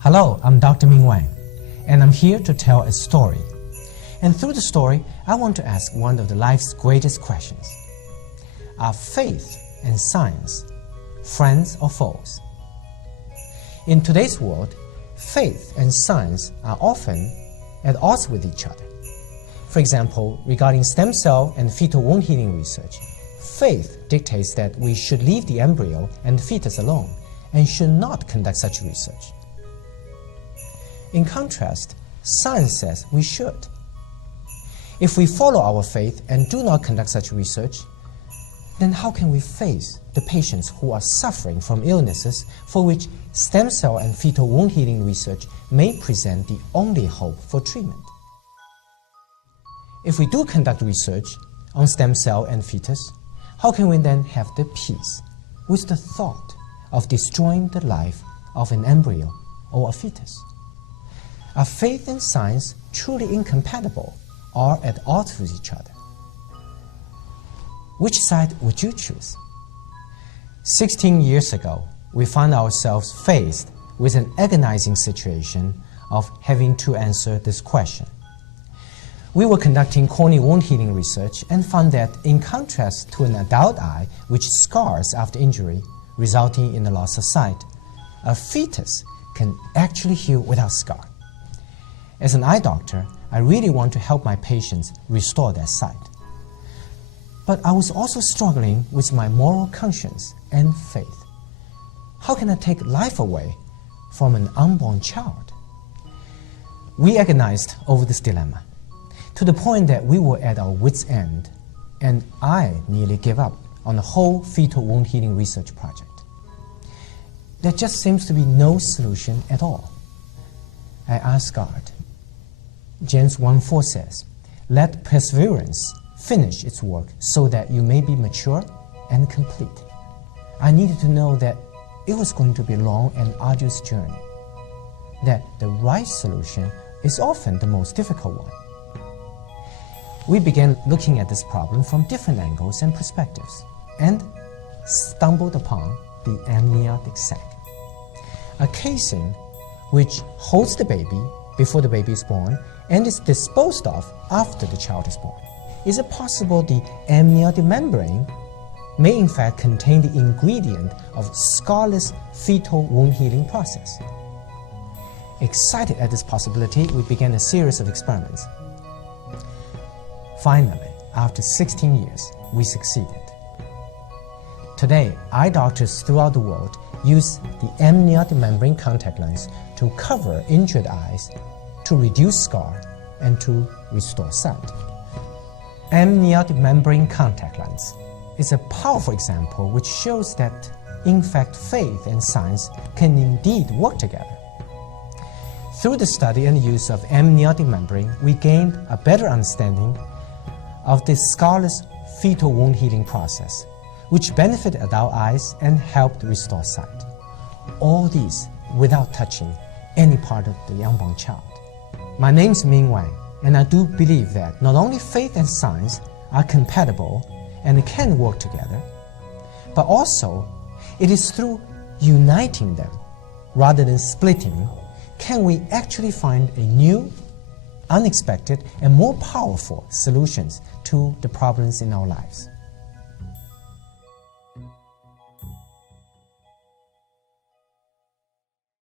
Hello, I'm Dr. Ming Wang, and I'm here to tell a story. And through the story, I want to ask one of life's greatest questions. Are faith and science friends or foes? In today's world, faith and science are often at odds with each other. For example, regarding stem cell and fetal wound healing research, faith dictates that we should leave the embryo and the fetus alone and should not conduct such research. In contrast, science says we should. If we follow our faith and do not conduct such research, then how can we face the patients who are suffering from illnesses for which stem cell and fetal wound healing research may present the only hope for treatment? If we do conduct research on stem cell and fetus, how can we then have the peace with the thought of destroying the life of an embryo or a fetus? Are faith and science truly incompatible or at odds with each other? Which side would you choose? 16 years ago, we found ourselves faced with an agonizing situation of having to answer this question. We were conducting corneal wound healing research and found that in contrast to an adult eye which scars after injury, resulting in the loss of sight, a fetus can actually heal without scar. As an eye doctor, I really want to help my patients restore their sight. But I was also struggling with my moral conscience and faith. How can I take life away from an unborn child? We agonized over this dilemma, to the point that we were at our wits' end, and I nearly gave up on the whole fetal wound healing research project. There just seems to be no solution at all. I asked God. James 1:4 says, "Let perseverance finish its work so that you may be mature and complete." I needed to know that it was going to be a long and arduous journey, that the right solution is often the most difficult one. We began looking at this problem from different angles and perspectives and stumbled upon the amniotic sac, a casing which holds the baby before the baby is born and is disposed of after the child is born. Is it possible the amniotic membrane may in fact contain the ingredient of scarless fetal wound healing process? Excited at this possibility, we began a series of experiments. Finally, after 16 years, we succeeded. Today, eye doctors throughout the world use the amniotic membrane contact lens to cover injured eyes, to reduce scar, and to restore sight. Amniotic membrane contact lens is a powerful example which shows that, in fact, faith and science can indeed work together. Through the study and use of amniotic membrane, we gained a better understanding of the scarless fetal wound healing process, which benefited adult eyes and helped restore sight. All these without touching any part of the unborn child. My name is Ming Wang, and I do believe that not only faith and science are compatible and can work together, but also it is through uniting them rather than splitting can we actually find a new, unexpected, and more powerful solutions to the problems in our lives.